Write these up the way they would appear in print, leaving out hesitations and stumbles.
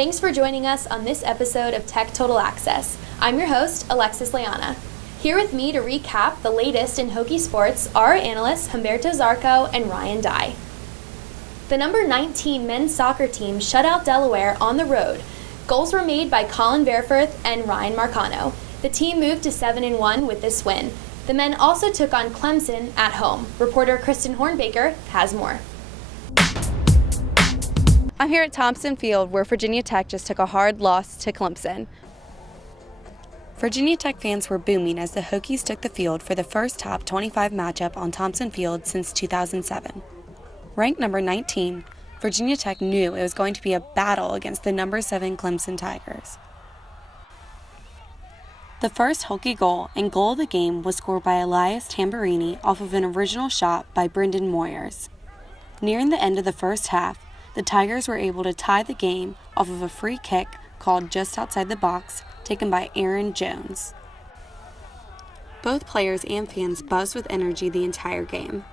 thanks for joining us on this episode of Tech Total Access. I'm your host, Alexis Leana. Here with me to recap the latest in Hokie sports are our analysts Humberto Zarco and Ryan Dye. The number 19 men's soccer team shut out Delaware on the road. Goals were made by Colin Verfurth and Ryan Marcano. The team moved to 7-1 with this win. The men also took on Clemson at home. Reporter Kristen Hornbaker has more. I'm here at Thompson Field, where Virginia Tech just took a hard loss to Clemson. Virginia Tech fans were booming as the Hokies took the field for the first top 25 matchup on Thompson Field since 2007. Ranked number 19, Virginia Tech knew it was going to be a battle against the number 7 Clemson Tigers. The first Hokie goal and goal of the game was scored by Elias Tamburini off of an original shot by Brendan Moyers. Nearing the end of the first half, the Tigers were able to tie the game off of a free kick called just outside the box, taken by Aaron Jones. Both players and fans buzzed with energy the entire game.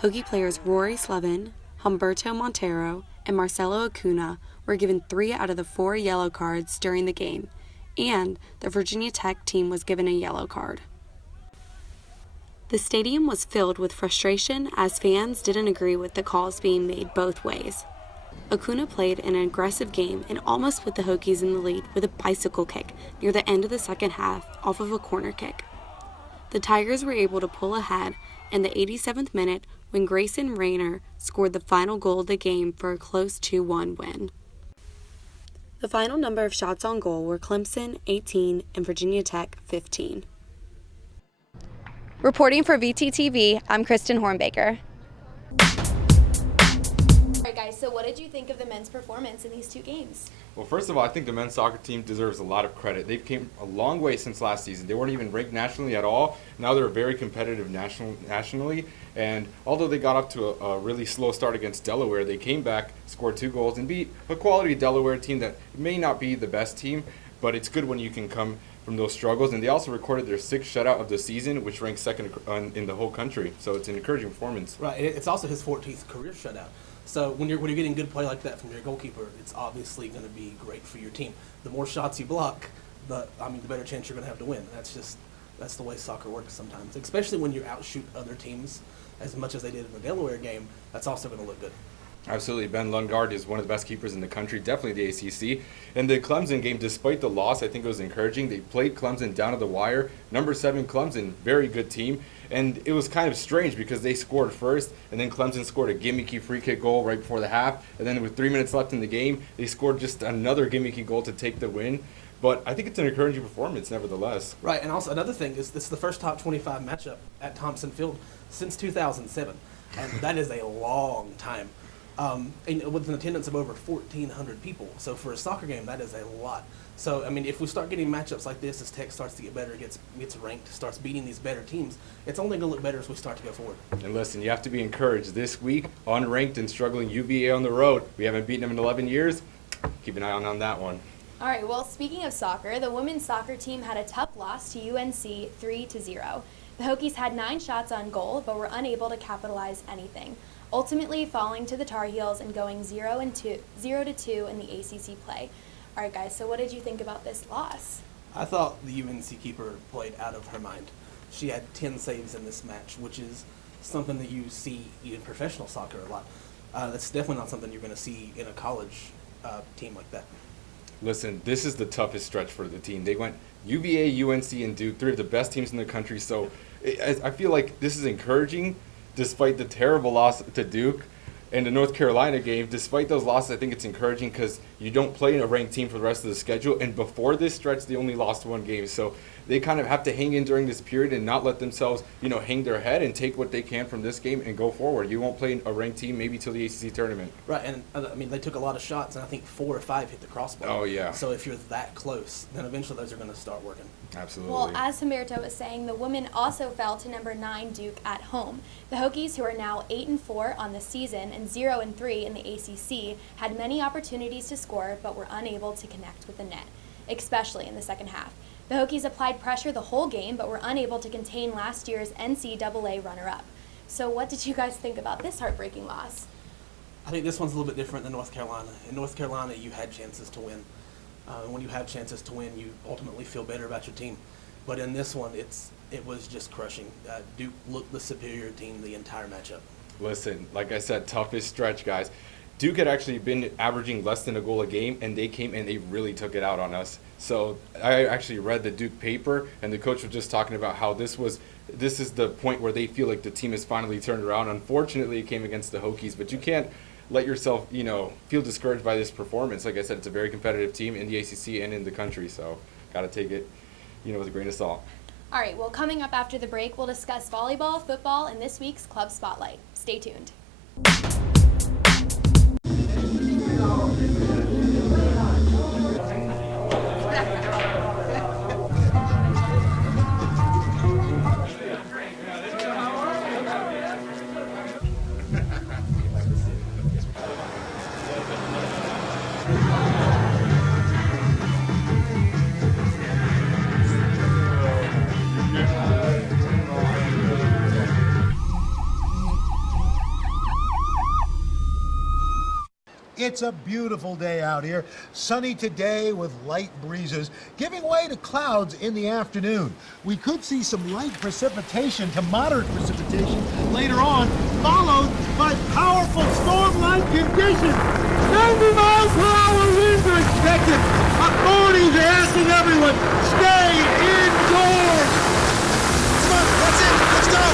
Hokie players Rory Slevin, Humberto Montero, and Marcelo Acuna were given 3 out of the 4 yellow cards during the game, and the Virginia Tech team was given a yellow card. The stadium was filled with frustration as fans didn't agree with the calls being made both ways. Acuna played an aggressive game and almost put the Hokies in the lead with a bicycle kick near the end of the second half off of a corner kick. The Tigers were able to pull ahead in the 87th minute when Grayson Rayner scored the final goal of the game for a close 2-1 win. The final number of shots on goal were Clemson 18 and Virginia Tech 15. Reporting for VTTV, I'm Kristen Hornbaker. All right, guys, so what did you think of the men's performance in these 2 games? Well, first of all, I think the men's soccer team deserves a lot of credit. They've came a long way since last season. They weren't even ranked nationally at all. Now they're very competitive nationally. And although they got up to a really slow start against Delaware, they came back, scored 2 goals, and beat a quality Delaware team that may not be the best team, but it's good when you can come from those struggles. And they also recorded their 6th shutout of the season, which ranks 2nd in the whole country. So it's an encouraging performance. Right, and it's also his 14th career shutout. So when you're getting good play like that from your goalkeeper, it's obviously going to be great for your team. The more shots you block, the better chance you're going to have to win. That's the way soccer works sometimes, especially when you outshoot other teams as much as they did in the Delaware game. That's also going to look good. Absolutely. Ben Lundgaard is one of the best keepers in the country, definitely the ACC. And the Clemson game, despite the loss, I think it was encouraging. They played Clemson down to the wire. Number 7 Clemson, very good team. And it was kind of strange because they scored first, and then Clemson scored a gimmicky free kick goal right before the half. And then with 3 minutes left in the game, they scored just another gimmicky goal to take the win. But I think it's an encouraging performance nevertheless. Right, and also another thing is this is the first top 25 matchup at Thompson Field since 2007. And that is a long time. And with an attendance of over 1,400 people. So for a soccer game, that is a lot. So, if we start getting matchups like this, as Tech starts to get better, gets ranked, starts beating these better teams, it's only going to look better as we start to go forward. And listen, you have to be encouraged. This week, unranked and struggling UVA on the road. We haven't beaten them in 11 years. Keep an eye on that one. All right, well, speaking of soccer, the women's soccer team had a tough loss to UNC 3-0. The Hokies had 9 shots on goal, but were unable to capitalize anything, ultimately falling to the Tar Heels and going 0-2 in the ACC play. All right, guys, so what did you think about this loss? I thought the UNC keeper played out of her mind. She had 10 saves in this match, which is something that you see in professional soccer a lot. That's definitely not something you're going to see in a college team like that. Listen, this is the toughest stretch for the team. They went UVA, UNC, and Duke, 3 of the best teams in the country. So I feel like this is encouraging, despite the terrible loss to Duke and the North Carolina game. Despite those losses, I think it's encouraging because you don't play in a ranked team for the rest of the schedule. And before this stretch, they only lost 1 game. So they kind of have to hang in during this period and not let themselves, hang their head and take what they can from this game and go forward. You won't play a ranked team maybe till the ACC tournament. Right, and they took a lot of shots, and I think 4 or 5 hit the crossbar. Oh, yeah. So if you're that close, then eventually those are going to start working. Absolutely. Well, as Humberto was saying, the women also fell to number 9 Duke at home. The Hokies, who are now 8-4 on the season and 0-3 in the ACC, had many opportunities to score but were unable to connect with the net, especially in the second half. The Hokies applied pressure the whole game but were unable to contain last year's NCAA runner-up. So what did you guys think about this heartbreaking loss? I think this one's a little bit different than North Carolina. In North Carolina, you had chances to win. And when you have chances to win, you ultimately feel better about your team. But in this one, it was just crushing. Duke looked the superior team the entire matchup. Listen, like I said, toughest stretch, guys. Duke had actually been averaging less than a goal a game, and they came and they really took it out on us. So I actually read the Duke paper, and the coach was just talking about how this is the point where they feel like the team has finally turned around. Unfortunately, it came against the Hokies, but you can't let yourself, feel discouraged by this performance. Like I said, it's a very competitive team in the ACC and in the country, so got to take it, with a grain of salt. All right, well, coming up after the break, we'll discuss volleyball, football, and this week's Club Spotlight. Stay tuned. It's a beautiful day out here. Sunny today with light breezes, giving way to clouds in the afternoon. We could see some light precipitation to moderate precipitation later on, followed by powerful storm-like conditions. 90 miles per hour winds are expected. Authorities are asking everyone, stay indoors. Come on, that's it. Let's go.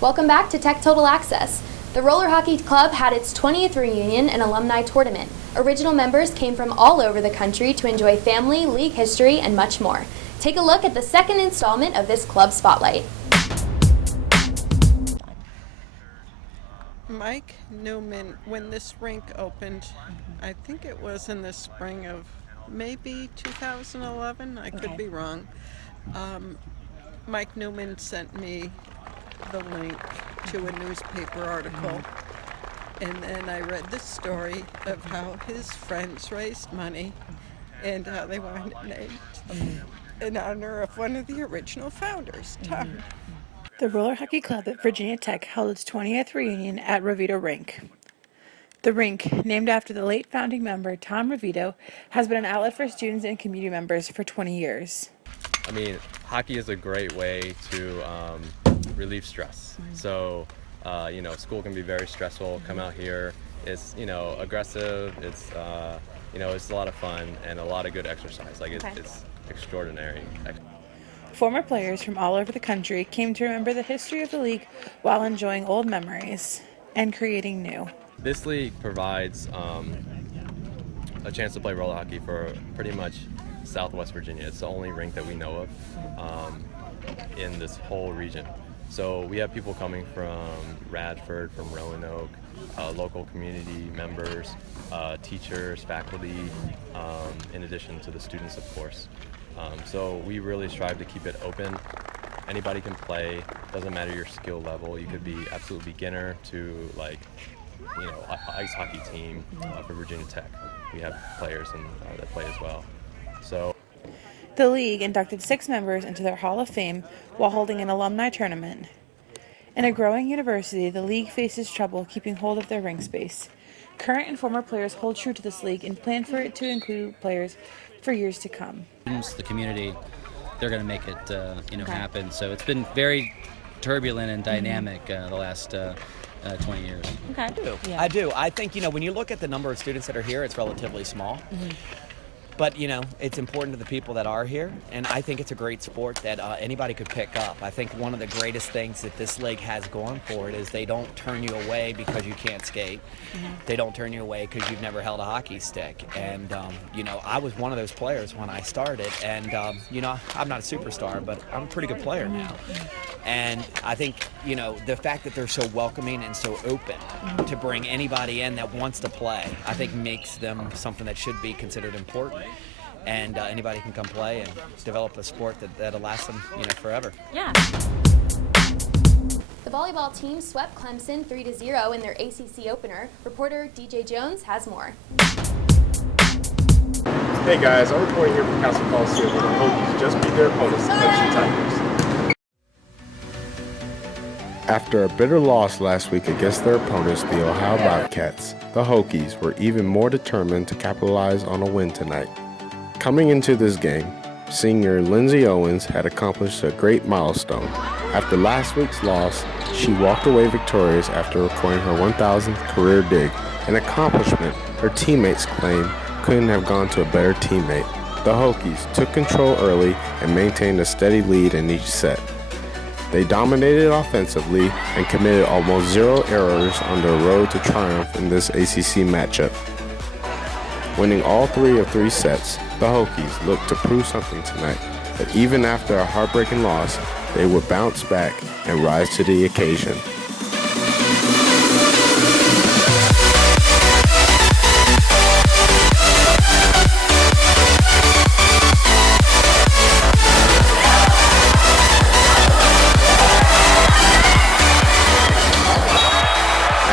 Welcome back to Tech Total Access. The Roller Hockey Club had its 20th reunion and alumni tournament. Original members came from all over the country to enjoy family, league history, and much more. Take a look at the second installment of this Club Spotlight. Mike Newman, when this rink opened, I think it was in the spring of maybe 2011, I could be wrong. Mike Newman sent me the link to a newspaper article, and then I read the story of how his friends raised money and how they wanted it named in honor of one of the original founders, Tom. The Roller Hockey Club at Virginia Tech held its 20th reunion at Rovito Rink. The rink, named after the late founding member Tom Rovito, has been an outlet for students and community members for 20 years. I mean, hockey is a great way to relieve stress. So, school can be very stressful. Come out here, it's, aggressive, it's, it's a lot of fun and a lot of good exercise. It's extraordinary. Former players from all over the country came to remember the history of the league while enjoying old memories and creating new. This league provides a chance to play roller hockey for pretty much Southwest Virginia. It's the only rink that we know of in this whole region. So we have people coming from Radford, from Roanoke, local community members, teachers, faculty, in addition to the students, of course. So we really strive to keep it open. Anybody can play, doesn't matter your skill level. You could be absolute beginner to ice hockey team for Virginia Tech. We have players that play as well. So the league inducted 6 members into their Hall of Fame while holding an alumni tournament. In a growing university, the league faces trouble keeping hold of their rink space. Current and former players hold true to this league and plan for it to include players for years to come. The community, they're going to make it happen. So it's been very turbulent and dynamic the last 20 years. Okay. I do. I think, when you look at the number of students that are here, it's relatively small. But, it's important to the people that are here, and I think it's a great sport that anybody could pick up. I think one of the greatest things that this league has going for it is they don't turn you away because you can't skate. They don't turn you away because you've never held a hockey stick. And, I was one of those players when I started, and, I'm not a superstar, but I'm a pretty good player now. And I think, the fact that they're so welcoming and so open to bring anybody in that wants to play, I think makes them something that should be considered important. And anybody can come play and develop a sport that'll last them, forever. Yeah. The volleyball team swept Clemson 3-0 in their ACC opener. Reporter DJ Jones has more. Hey guys, I'm reporting here from Castle Coliseum where the Hokies just beat their opponents, the Clemson Tigers. After a bitter loss last week against their opponents, the Ohio Bobcats, the Hokies were even more determined to capitalize on a win tonight. Coming into this game, senior Lindsay Owens had accomplished a great milestone. After last week's loss, she walked away victorious after recording her 1,000th career dig, an accomplishment her teammates claim couldn't have gone to a better teammate. The Hokies took control early and maintained a steady lead in each set. They dominated offensively and committed almost 0 errors on their road to triumph in this ACC matchup. Winning all 3 of 3 sets, the Hokies looked to prove something tonight, but even after a heartbreaking loss, they would bounce back and rise to the occasion.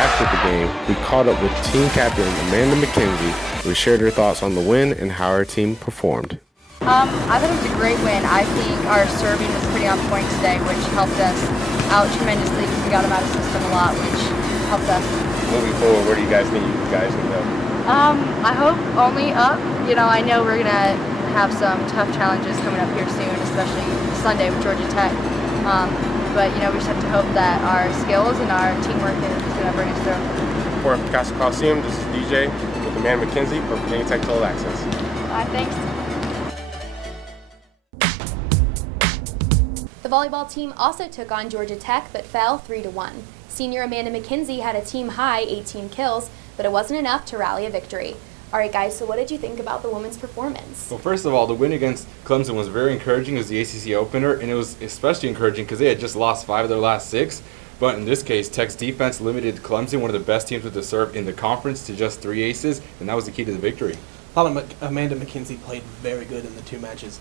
After the game, we caught up with team captain Amanda McKenzie, who shared her thoughts on the win and how her team performed. I thought it was a great win. I think our serving was pretty on point today, which helped us out tremendously because we got them out of system a lot, which helped us. Moving forward, where do you guys think you guys can go? I hope only up. I know we're going to have some tough challenges coming up here soon, especially Sunday with Georgia Tech. But, we just have to hope that our skills and our teamwork is going to bring us through. For Castle Coliseum, this is DJ with Amanda McKenzie for Virginia Tech Total Access. Thanks. The volleyball team also took on Georgia Tech but fell 3-1. Senior Amanda McKenzie had a team-high 18 kills, but it wasn't enough to rally a victory. All right, guys, so what did you think about the women's performance? Well, first of all, the win against Clemson was very encouraging. It was the ACC opener, and it was especially encouraging because they had just lost 5 of their last 6. But in this case, Tech's defense limited Clemson, one of the best teams with the serve in the conference, to just 3 aces, and that was the key to the victory. I thought Amanda McKenzie played very good in the 2 matches.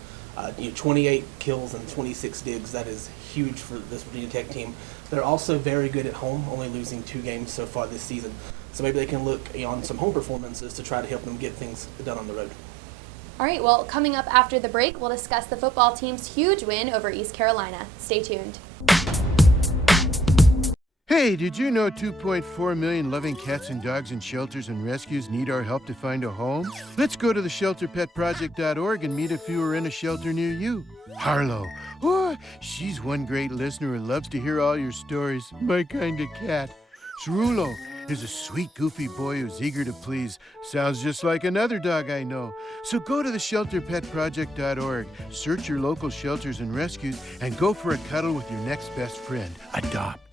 28 kills and 26 digs. That is huge for this Virginia Tech team. They're also very good at home, only losing 2 games so far this season. So maybe they can look on some home performances to try to help them get things done on the road. All right, well, coming up after the break, we'll discuss the football team's huge win over East Carolina. Stay tuned. Hey, did you know 2.4 million loving cats and dogs in shelters and rescues need our help to find a home? Let's go to theshelterpetproject.org and meet a few who are in a shelter near you. Harlow, oh, she's one great listener who loves to hear all your stories. My kind of cat. Cerulo is a sweet, goofy boy who's eager to please. Sounds just like another dog I know. So go to theshelterpetproject.org, search your local shelters and rescues, and go for a cuddle with your next best friend. Adopt.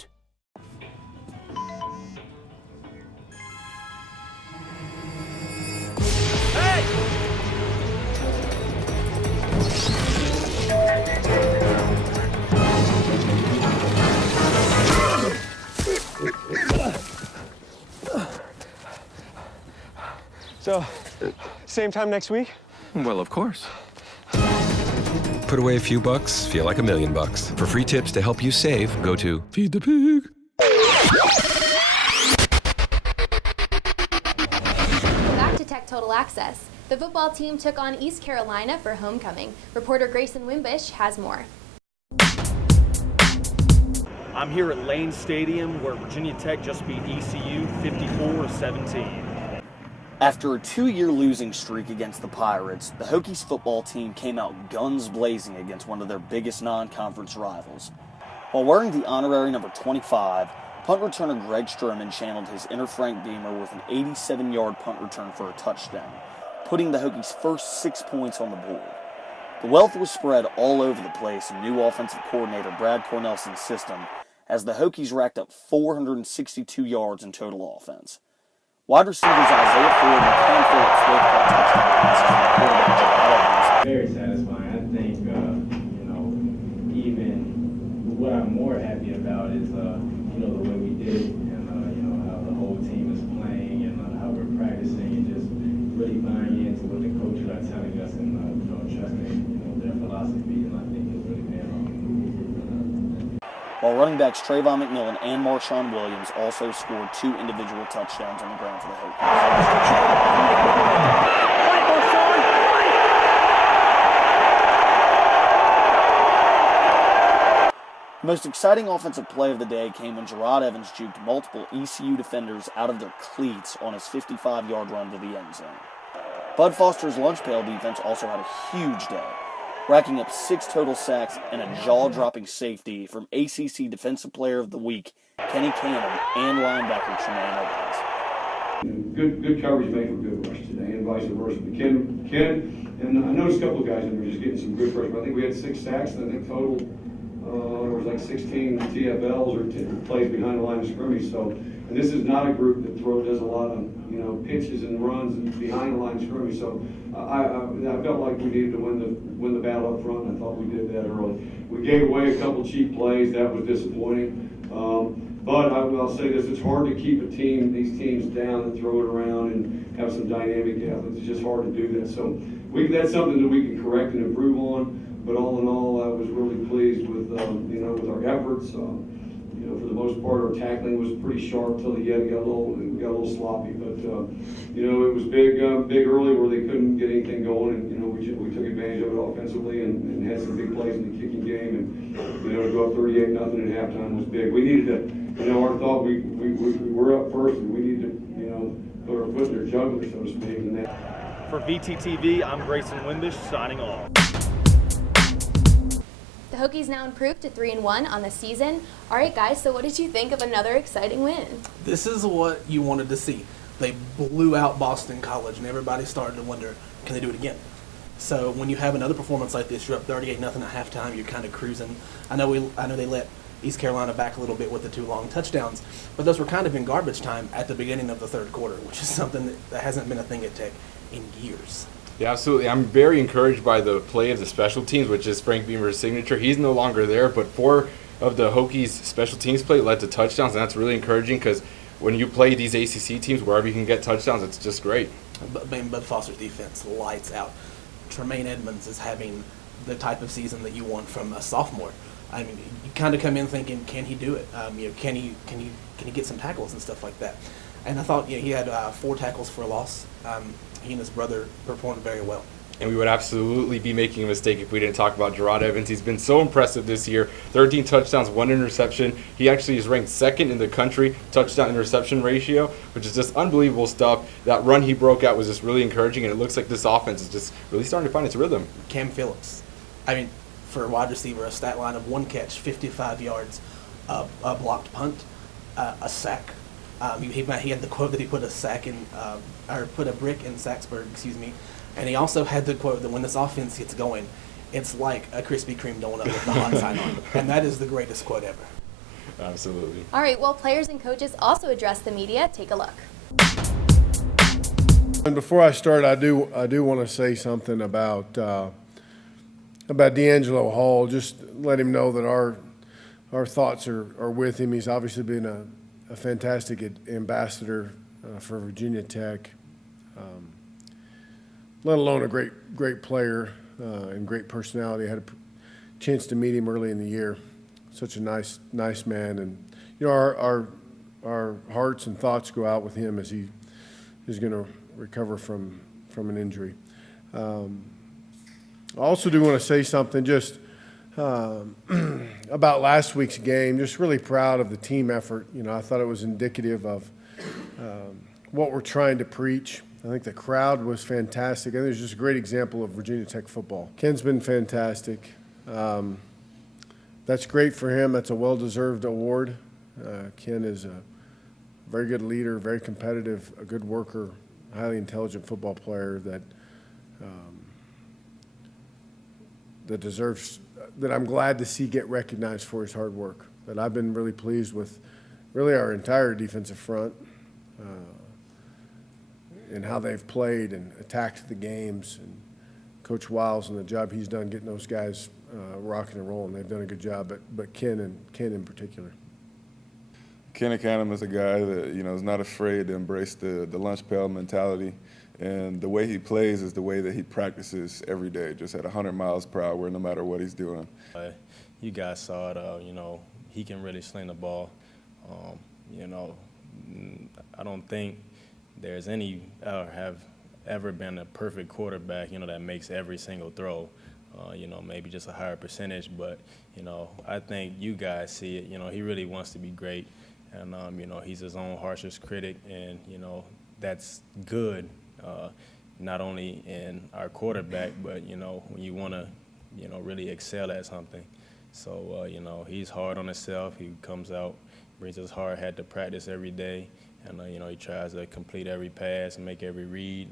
So, same time next week? Well, of course. Put away a few bucks, feel like $1 million. For free tips to help you save, go to Feed the Pig. Back to Tech Total Access. The football team took on East Carolina for homecoming. Reporter Grayson Wimbish has more. I'm here at Lane Stadium where Virginia Tech just beat ECU 54-17. After a 2-year losing streak against the Pirates, the Hokies football team came out guns blazing against one of their biggest non-conference rivals. While wearing the honorary number 25, punt returner Greg Stroman channeled his inner Frank Beamer with an 87-yard punt return for a touchdown, putting the Hokies' first 6 points on the board. The wealth was spread all over the place in new offensive coordinator Brad Cornelson's system as the Hokies racked up 462 yards in total offense. Wide receivers Isaiah Ford and Cam Phillips both caught touchdown passes from quarterback Gerard Evans. Very satisfying. I think, even what I'm more happy about is, the way we did and, how the whole team is playing and how we're practicing and just really buying into what the coaches are telling us and, trusting, their philosophy. And I think it's really paying off. While running backs Trayvon McMillan and Marshawn Williams also scored 2 individual touchdowns on the ground for the Hokies. The most exciting offensive play of the day came when Gerard Evans juked multiple ECU defenders out of their cleats on his 55-yard run to the end zone. Bud Foster's lunch pail defense also had a huge day, racking up 6 total sacks and a jaw-dropping safety from ACC Defensive Player of the Week, Kenny Cannon, and linebacker Tremaine Edmonds. Good coverage made for good rush today, and vice versa. But Ken, and I noticed a couple of guys that were just getting some good rush. But I think we had 6 sacks, and I think total there was like 16 TFLs or plays behind the line of scrimmage. So, and this is not a group that does a lot of pitches and runs behind the line of scrimmage. So I felt like we needed to win the battle up front, and I thought we did that early. We gave away a couple cheap plays. That was disappointing. But I'll say this: it's hard to keep these teams down and throw it around and have some dynamic athletes. It's just hard to do that. So that's something that we can correct and improve on. But all in all, I was really pleased with with our efforts. For the most part, our tackling was pretty sharp till the end. Got a little sloppy, but it was big early where they couldn't get anything going, and we took advantage of it offensively and had some big plays in the kicking game, and to go up 38-0 at halftime was big. We needed to, our thought we were up first, and we needed to put our foot in their jugular, so to speak. And that. For VTTV, I'm Grayson Wimbish signing off. The Hokies now improved to 3-1 on the season. All right, guys, so what did you think of another exciting win? This is what you wanted to see. They blew out Boston College, and everybody started to wonder, can they do it again? So when you have another performance like this, you're up 38-0 at halftime, you're kind of cruising. I know they let East Carolina back a little bit with the 2 long touchdowns, but those were kind of in garbage time at the beginning of the third quarter, which is something that hasn't been a thing at Tech in years. Yeah, absolutely. I'm very encouraged by the play of the special teams, which is Frank Beamer's signature. He's no longer there, but 4 of the Hokies' special teams play led to touchdowns, and that's really encouraging because when you play these ACC teams, wherever you can get touchdowns, it's just great. Bud Foster's defense lights out. Tremaine Edmonds is having the type of season that you want from a sophomore. I mean, you kind of come in thinking, can he do it? Can he get some tackles and stuff like that? And I thought he had 4 tackles for a loss. He and his brother performed very well. And we would absolutely be making a mistake if we didn't talk about Gerard Evans. He's been so impressive this year. 13 touchdowns, 1 interception. He actually is ranked 2nd in the country touchdown-interception ratio, which is just unbelievable stuff. That run he broke out was just really encouraging, and it looks like this offense is just really starting to find its rhythm. Cam Phillips. I mean, for a wide receiver, a stat line of 1 catch, 55 yards, a blocked punt, a sack. He had the quote that he put put a brick in Saxburg, and he also had the quote that when this offense gets going, it's like a Krispy Kreme donut with the hot sign on it, and that is the greatest quote ever. Absolutely. All right, well, players and coaches also addressed the media. Take a look. And before I start, I do want to say something about D'Angelo Hall. Just let him know that our thoughts are with him. He's obviously been a fantastic ambassador for Virginia Tech, let alone a great player and great personality. I had a chance to meet him early in the year. Such a nice man, and our hearts and thoughts go out with him as he is going to recover from an injury. I also do want to say something just about last week's game. Just really proud of the team effort. I thought it was indicative of what we're trying to preach. I think the crowd was fantastic. I think it's just a great example of Virginia Tech football. Ken's been fantastic. That's great for him. That's a well-deserved award. Ken is a very good leader, very competitive, a good worker, highly intelligent football player that deserves, that I'm glad to see get recognized for his hard work. That I've been really pleased with really our entire defensive front and how they've played and attacked the games, and Coach Wiles and the job he's done getting those guys rocking and rolling. They've done a good job, but Ken in particular. Kenny Cannon is a guy that is not afraid to embrace the lunch pail mentality, and the way he plays is the way that he practices every day, just at 100 miles per hour, no matter what he's doing. You guys saw it. He can really sling the ball. I don't think there's any have ever been a perfect quarterback, that makes every single throw. maybe just a higher percentage. But, I think you guys see it. He really wants to be great. And, he's his own harshest critic. And, that's good, not only in our quarterback, but, when you want to, really excel at something. So, he's hard on himself. He comes out, brings his hard hat to practice every day. And, he tries to complete every pass and make every read,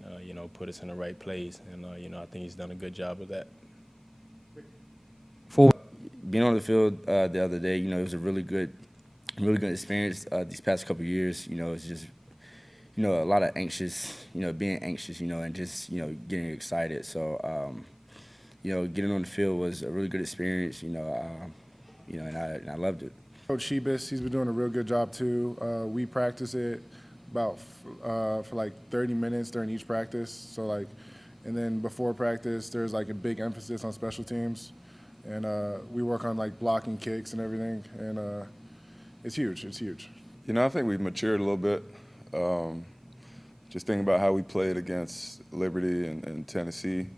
put us in the right place. And, I think he's done a good job of that. For being on the field the other day, it was a really good experience these past couple of years. It's just, a lot of being anxious, and just, getting excited. So, getting on the field was a really good experience, and I loved it. Coach Shebus, he's been doing a real good job too. We practice it about for like 30 minutes during each practice. So and then before practice, there's like a big emphasis on special teams, and we work on like blocking kicks and everything, and it's huge. It's huge. I think we've matured a little bit. Just thinking about how we played against Liberty and Tennessee.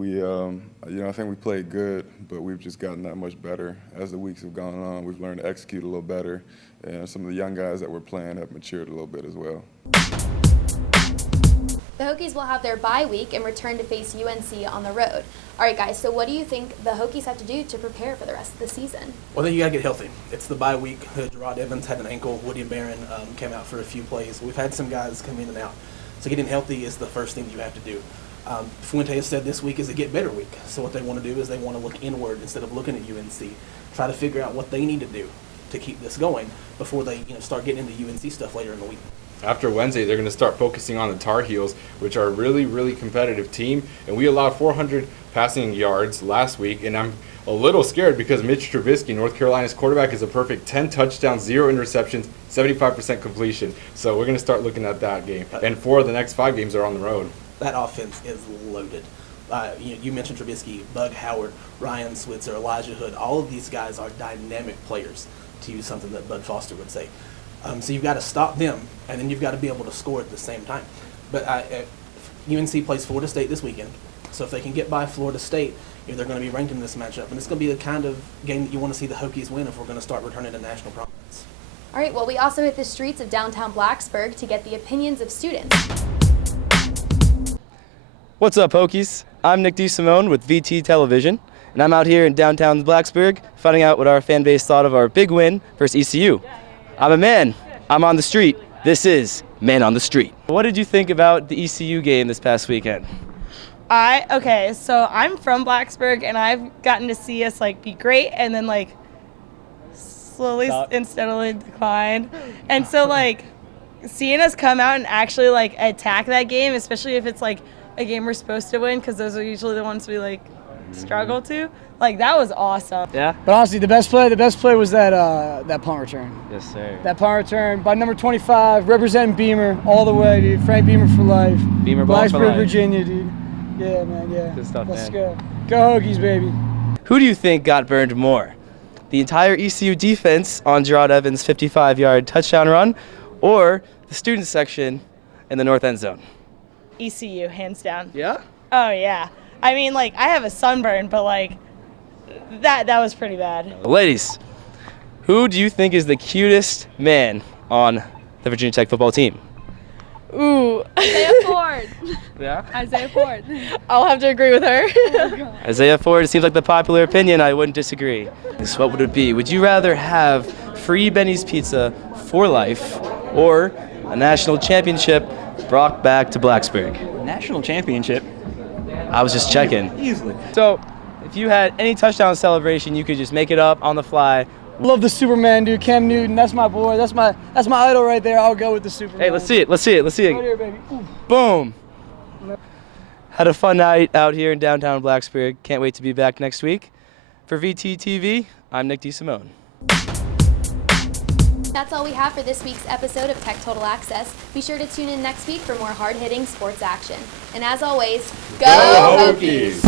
I think we played good, but we've just gotten that much better as the weeks have gone on. We've learned to execute a little better, and some of the young guys that we're playing have matured a little bit as well. The Hokies will have their bye week and return to face UNC on the road. All right, guys, so what do you think the Hokies have to do to prepare for the rest of the season? Well, then you got to get healthy. It's the bye week. Gerard Evans had an ankle. Woody Barron came out for a few plays. We've had some guys come in and out. So getting healthy is the first thing you have to do. Fuente has said this week is a get better week. So what they want to do is they want to look inward instead of looking at UNC. Try to figure out what they need to do to keep this going before they start getting into UNC stuff later in the week. After Wednesday, they're going to start focusing on the Tar Heels, which are a really, really competitive team. And we allowed 400 passing yards last week, and I'm a little scared because Mitch Trubisky, North Carolina's quarterback, is a perfect 10 touchdowns, 0 interceptions, 75% completion. So we're going to start looking at that game. And 4 of the next 5 games are on the road. That offense is loaded. You mentioned Trubisky, Bug Howard, Ryan Switzer, Elijah Hood. All of these guys are dynamic players, to use something that Bud Foster would say. So you've got to stop them, and then you've got to be able to score at the same time. But UNC plays Florida State this weekend. So if they can get by Florida State, they're going to be ranked in this matchup. And it's going to be the kind of game that you want to see the Hokies win if we're going to start returning to national prominence. All right, well, we also hit the streets of downtown Blacksburg to get the opinions of students. What's up, Hokies? I'm Nick DeSimone with VT Television, and I'm out here in downtown Blacksburg finding out what our fan base thought of our big win versus ECU. I'm a man. I'm on the street. This is Man on the Street. What did you think about the ECU game this past weekend? Okay, so I'm from Blacksburg, and I've gotten to see us be great and then slowly and steadily decline. And so seeing us come out and actually attack that game, especially if it's a game we're supposed to win, because those are usually the ones we struggle to. That was awesome. Yeah. But honestly, the best play was that punt return. Yes, sir. That punt return by number 25, representing Beamer all the way, dude. Frank Beamer for life. Beamer ball for life. Blacksburg, Virginia, dude. Yeah, man. Yeah. Good stuff, Let's man. go Hokies, baby. Who do you think got burned more? The entire ECU defense on Gerard Evans' 55-yard touchdown run, or the student section in the north end zone? ECU, hands down. Yeah? Oh, yeah. I mean, I have a sunburn, but, that was pretty bad. Ladies, who do you think is the cutest man on the Virginia Tech football team? Ooh. Isaiah Ford. Yeah? Isaiah Ford. I'll have to agree with her. Isaiah Ford seems like the popular opinion. I wouldn't disagree. So what would it be? Would you rather have free Benny's Pizza for life or a national championship brought back to Blacksburg? National championship. I was just checking. Easily. So if you had any touchdown celebration, you could just make it up on the fly. Love the Superman, dude. Cam Newton, that's my boy. That's my idol right there. I'll go with the Superman. Hey, let's see it. Let's see it. Let's see it. Right here, baby. Ooh. Boom. Had a fun night out here in downtown Blacksburg. Can't wait to be back next week. For VTTV, I'm Nick DeSimone. That's all we have for this week's episode of Tech Total Access. Be sure to tune in next week for more hard-hitting sports action. And as always, go Hokies!